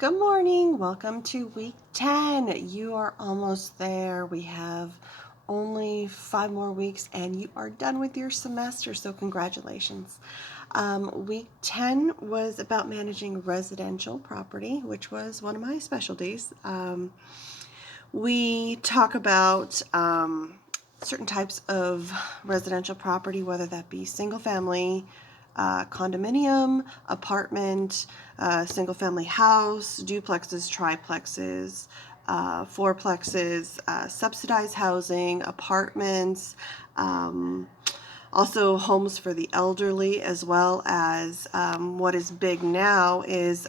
Good morning. Welcome to week 10. You are almost there. We have only 5 more weeks and you are done with your semester, so congratulations. Week 10 was about managing residential property, which was one of my specialties. We talk about certain types of residential property, whether that be single family, condominium, apartment, single family house, duplexes, triplexes, fourplexes, subsidized housing, apartments, also homes for the elderly, as well as what is big now is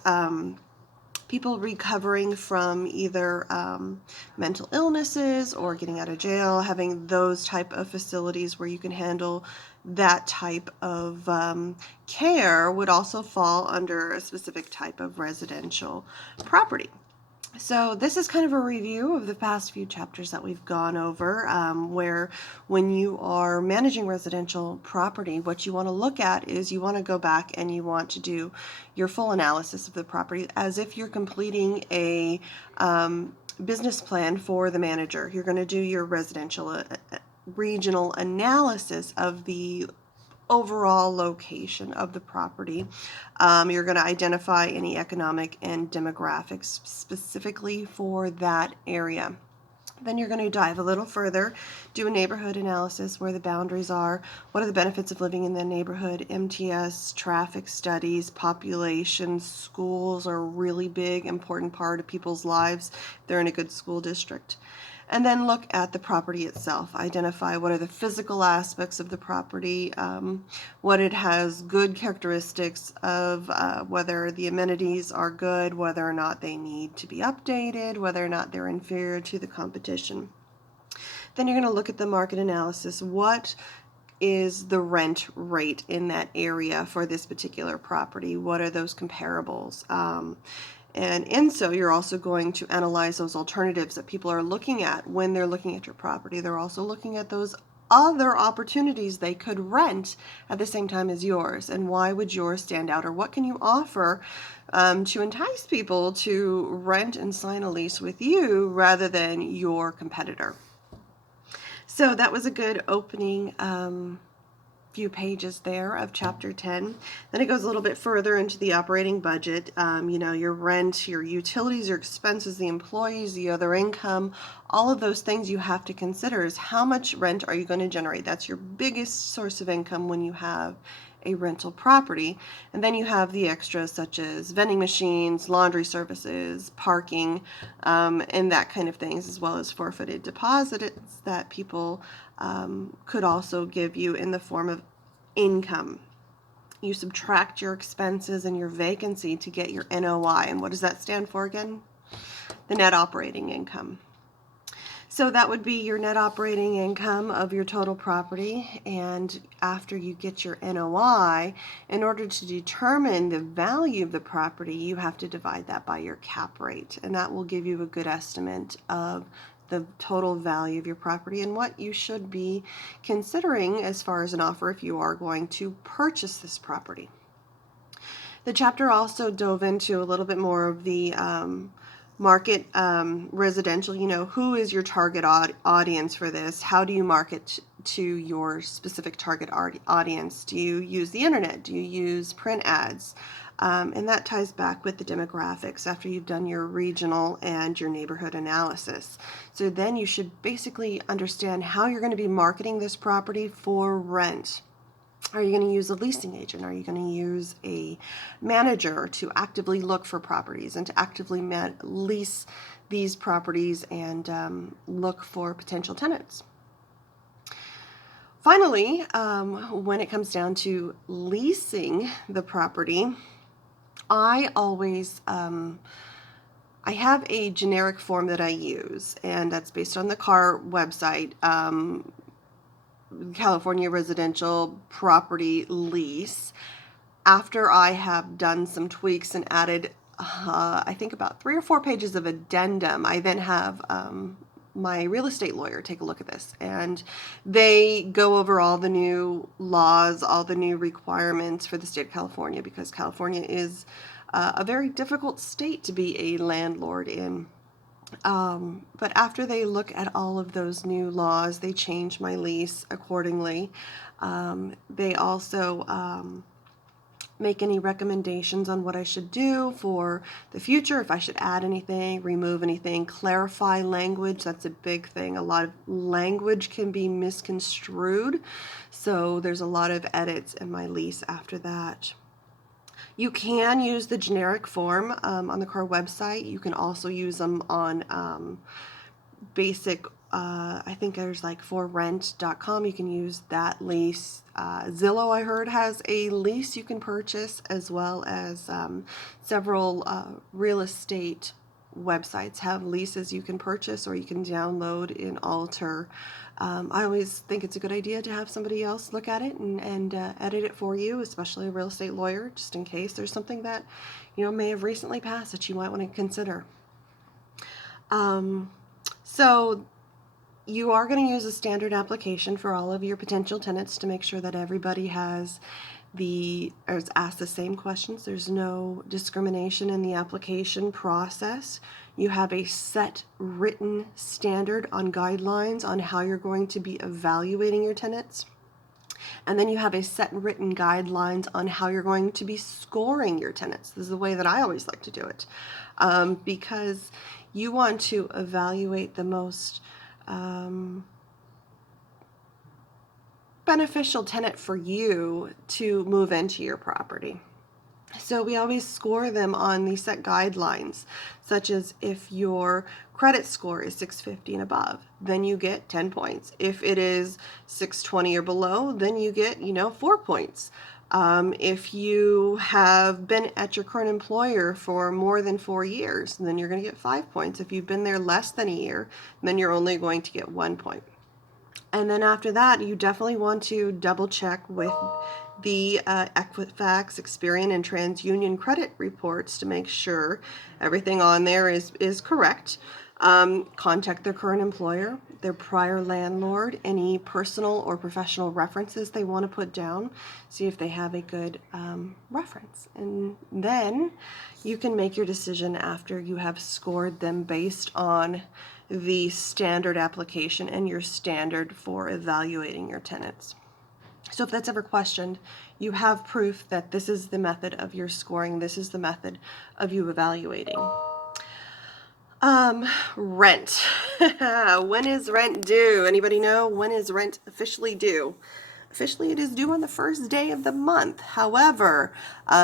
people recovering from either mental illnesses or getting out of jail, having those type of facilities where you can handle that type of care would also fall under a specific type of residential property. So this is kind of a review of the past few chapters that we've gone over, where when you are managing residential property, what you want to look at is you want to go back and you want to do your full analysis of the property as if you're completing a business plan for the manager. You're going to do your residential regional analysis of the overall location of the property. You're going to identify any economic and demographics specifically for that area. Then you're going to dive a little further, do a neighborhood analysis, where the boundaries are, what are the benefits of living in the neighborhood, MTS, traffic studies, population, schools are a really big, important part of people's lives. They're in a good school district. And then look at the property itself. Identify what are the physical aspects of the property, what it has good characteristics of, whether the amenities are good, whether or not they need to be updated, whether or not they're inferior to the competition. Then you're going to look at the market analysis. What is the rent rate in that area for this particular property? What are those comparables? And in so, you're also going to analyze those alternatives that people are looking at when they're looking at your property. They're also looking at those other opportunities they could rent at the same time as yours. And why would yours stand out? Or what can you offer to entice people to rent and sign a lease with you rather than your competitor? So that was a good opening few pages there of chapter 10. Then it goes a little bit further into the operating budget. Your rent, your utilities, your expenses, the employees, the other income, all of those things you have to consider is how much rent are you going to generate. That's your biggest source of income when you have a rental property. And then you have the extras such as vending machines, laundry services, parking, and that kind of things, as well as forfeited deposits that people could also give you in the form of income. You subtract your expenses and your vacancy to get your NOI. And what does that stand for again? The net operating income. So that would be your net operating income of your total property. And after you get your NOI, in order to determine the value of the property, you have to divide that by your cap rate. And that will give you a good estimate of the total value of your property and what you should be considering as far as an offer if you are going to purchase this property. The chapter also dove into a little bit more of the market residential. Who is your target audience for this? How do you market to your specific target audience? Do you use the internet? Do you use print ads? And that ties back with the demographics after you've done your regional and your neighborhood analysis. So then you should basically understand how you're going to be marketing this property for rent. Are you going to use a leasing agent? Are you going to use a manager to actively look for properties and to actively lease these properties and look for potential tenants? Finally, when it comes down to leasing the property, I always, I have a generic form that I use, and that's based on the CAR website, California Residential Property Lease. After I have done some tweaks and added, I think about 3 or 4 pages of addendum, I then have my real estate lawyer take a look at this, and they go over all the new laws, all the new requirements for the state of California, because California is a very difficult state to be a landlord in. But after they look at all of those new laws, they change my lease accordingly. They also make any recommendations on what I should do for the future, if I should add anything, remove anything, clarify language. That's a big thing. A lot of language can be misconstrued, so there's a lot of edits in my lease after that. You can use the generic form on the car website. You can also use them on basic, I think there's like forrent.com. You can use that lease. Zillow, I heard, has a lease you can purchase, as well as several real estate websites have leases you can purchase or you can download and alter. I always think it's a good idea to have somebody else look at it and edit it for you, especially a real estate lawyer, just in case there's something that may have recently passed that you might want to consider. So you are going to use a standard application for all of your potential tenants to make sure that everybody is asked the same questions. There's no discrimination in the application process. You have a set written standard on guidelines on how you're going to be evaluating your tenants. And then you have a set written guidelines on how you're going to be scoring your tenants. This is the way that I always like to do it, because you want to evaluate the most beneficial tenant for you to move into your property. So we always score them on these set guidelines, such as if your credit score is 650 and above, then you get 10 points. If it is 620 or below, then you get 4 points. If you have been at your current employer for more than 4 years, then you're going to get 5 points. If you've been there less than a year, then you're only going to get 1 point. And then after that, you definitely want to double check with the Equifax, Experian, and TransUnion credit reports to make sure everything on there is correct. Contact their current employer, their prior landlord, any personal or professional references they want to put down, see if they have a good reference. And then you can make your decision after you have scored them based on the standard application and your standard for evaluating your tenants. So if that's ever questioned, you have proof that this is the method of your scoring, this is the method of you evaluating. Rent. When is rent due? Anybody know? When is rent officially due? Officially, it is due on the first day of the month. However,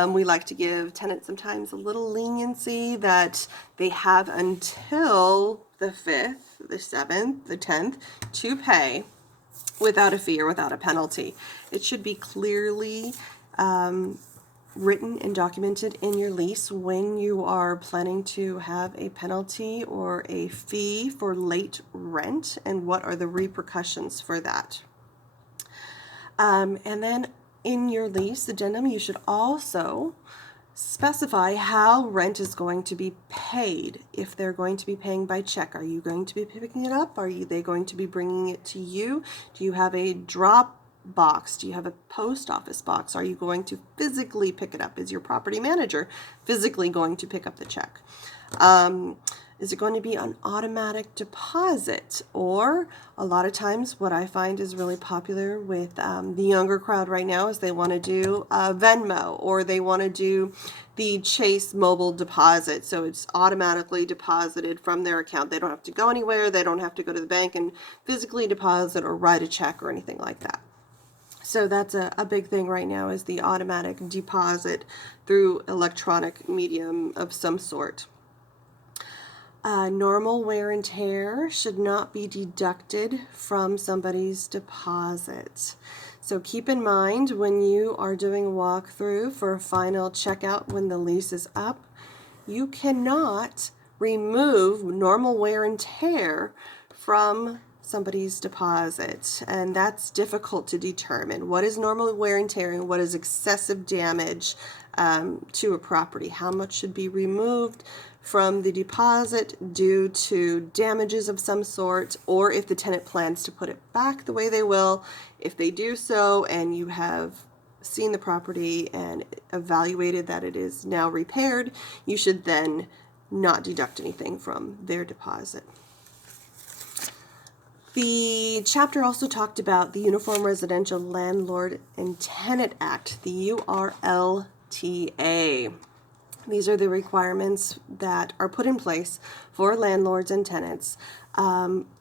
we like to give tenants sometimes a little leniency that they have until the 5th, the 7th, the 10th to pay without a fee or without a penalty. It should be clearly written and documented in your lease when you are planning to have a penalty or a fee for late rent and what are the repercussions for that. And then in your lease addendum, you should also specify how rent is going to be paid. If they're going to be paying by check, are you going to be picking it up? Are they going to be bringing it to you? Do you have a drop box? Do you have a post office box? Are you going to physically pick it up? Is your property manager physically going to pick up the check? Is it going to be an automatic deposit? Or a lot of times what I find is really popular with the younger crowd right now is they want to do Venmo, or they want to do the Chase mobile deposit. So it's automatically deposited from their account. They don't have to go anywhere. They don't have to go to the bank and physically deposit or write a check or anything like that. So that's a big thing right now, is the automatic deposit through electronic medium of some sort. Normal wear and tear should not be deducted from somebody's deposit. So keep in mind when you are doing a walkthrough for a final checkout when the lease is up, you cannot remove normal wear and tear from somebody's deposit, and that's difficult to determine. What is normal wear and tear and what is excessive damage to a property? How much should be removed from the deposit due to damages of some sort, or if the tenant plans to put it back the way they will, if they do so and you have seen the property and evaluated that it is now repaired, you should then not deduct anything from their deposit. The chapter also talked about the Uniform Residential Landlord and Tenant Act, the URLTA. These are the requirements that are put in place for landlords and tenants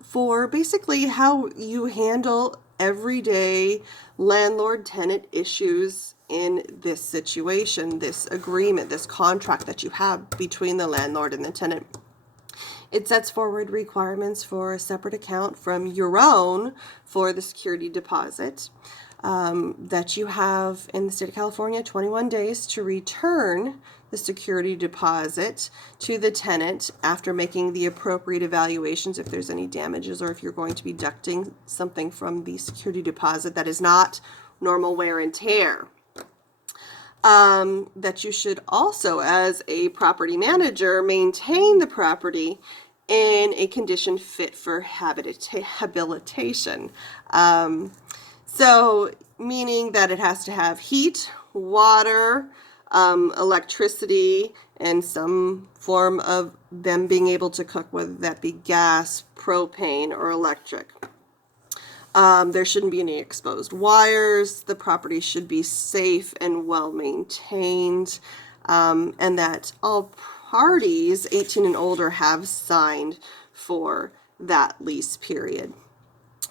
for basically how you handle everyday landlord-tenant issues in this situation, this agreement, this contract that you have between the landlord and the tenant. It sets forward requirements for a separate account from your own for the security deposit, that you have in the state of California 21 days to return the security deposit to the tenant after making the appropriate evaluations if there's any damages or if you're going to be deducting something from the security deposit that is not normal wear and tear. That you should also, as a property manager, maintain the property in a condition fit for habilitation. So meaning that it has to have heat, water, electricity, and some form of them being able to cook, whether that be gas, propane, or electric. There shouldn't be any exposed wires. The property should be safe and well maintained, and that all parties 18 and older have signed for that lease period.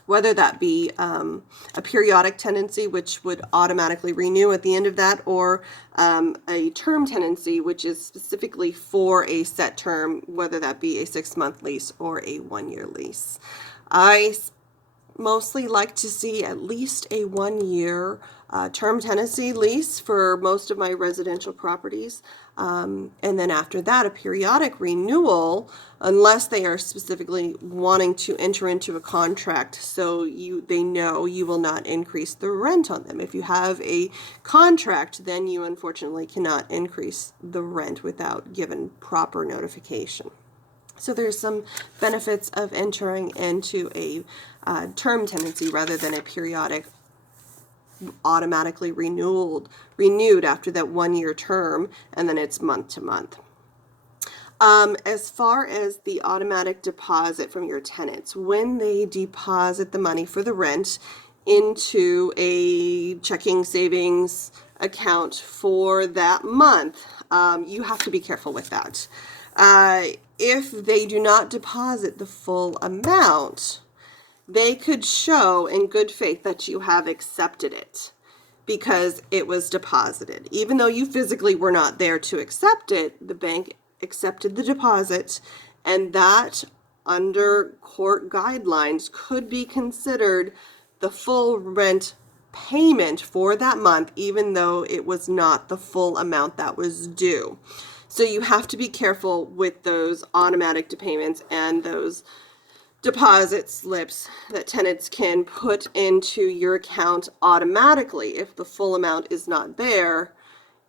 Whether that be a periodic tenancy, which would automatically renew at the end of that, or a term tenancy, which is specifically for a set term, whether that be a 6-month lease or a 1-year lease. I mostly like to see at least a 1-year term tenancy lease for most of my residential properties. And then after that, a periodic renewal, unless they are specifically wanting to enter into a contract so they know you will not increase the rent on them. If you have a contract, then you unfortunately cannot increase the rent without given proper notification. So there's some benefits of entering into a term tenancy rather than a periodic, automatically renewed after that 1-year term, and then it's month to month. As far as the automatic deposit from your tenants, when they deposit the money for the rent into a checking savings account for that month, you have to be careful with that. If they do not deposit the full amount, they could show in good faith that you have accepted it because it was deposited. Even though you physically were not there to accept it, the bank accepted the deposit, and that, under court guidelines, could be considered the full rent payment for that month, even though it was not the full amount that was due. So you have to be careful with those automatic payments and those deposit slips that tenants can put into your account automatically. If the full amount is not there,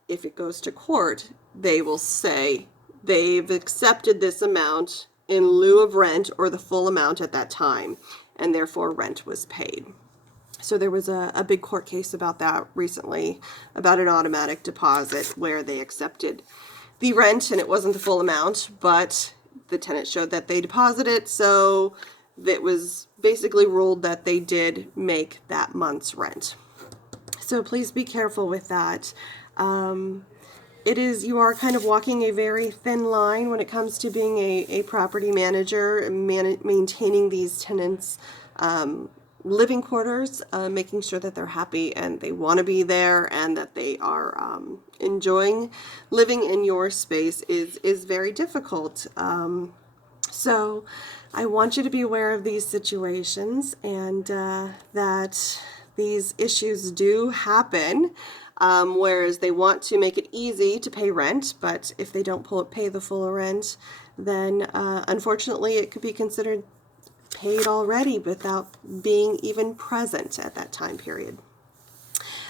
if it goes to court, they will say they've accepted this amount in lieu of rent or the full amount at that time, and therefore rent was paid. So there was a big court case about that recently, about an automatic deposit where they accepted the rent and it wasn't the full amount, but the tenant showed that they deposited, so it was basically ruled that they did make that month's rent. So please be careful with that. You are kind of walking a very thin line when it comes to being a property manager and maintaining these tenants' living quarters, making sure that they're happy and they want to be there and that they are enjoying living in your space is very difficult. So I want you to be aware of these situations and that these issues do happen, whereas they want to make it easy to pay rent, but if they don't pay the full rent, then unfortunately it could be considered paid already without being even present at that time period.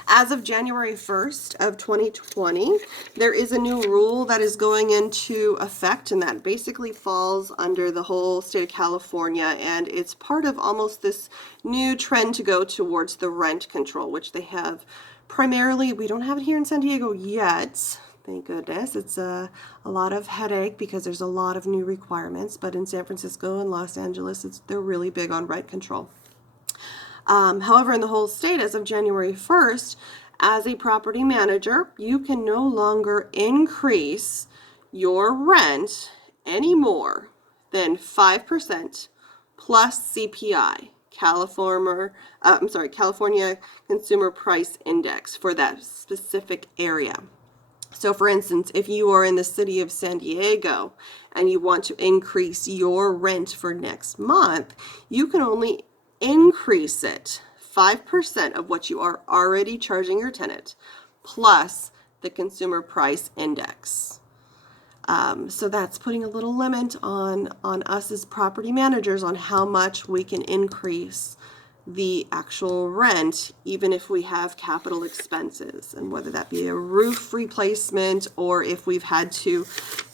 As of January 1st of 2020, there is a new rule that is going into effect, and that basically falls under the whole state of California, and it's part of almost this new trend to go towards the rent control, which they have Primarily, we don't have it here in San Diego yet. Thank goodness. It's a lot of headache because there's a lot of new requirements, but in San Francisco and Los Angeles, they're really big on rent control. However, in the whole state, as of January 1st, as a property manager, you can no longer increase your rent any more than 5% plus CPI, California Consumer Price Index for that specific area. So for instance, if you are in the city of San Diego and you want to increase your rent for next month, you can only increase it 5% of what you are already charging your tenant, plus the consumer price index. So that's putting a little limit on us as property managers on how much we can increase the actual rent, even if we have capital expenses, and whether that be a roof replacement or if we've had to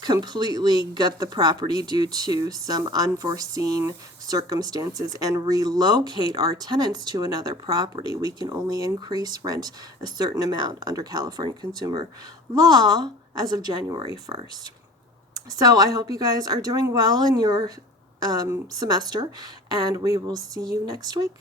completely gut the property due to some unforeseen circumstances and relocate our tenants to another property. We can only increase rent a certain amount under California consumer law as of January 1st. So I hope you guys are doing well in your semester, and we will see you next week.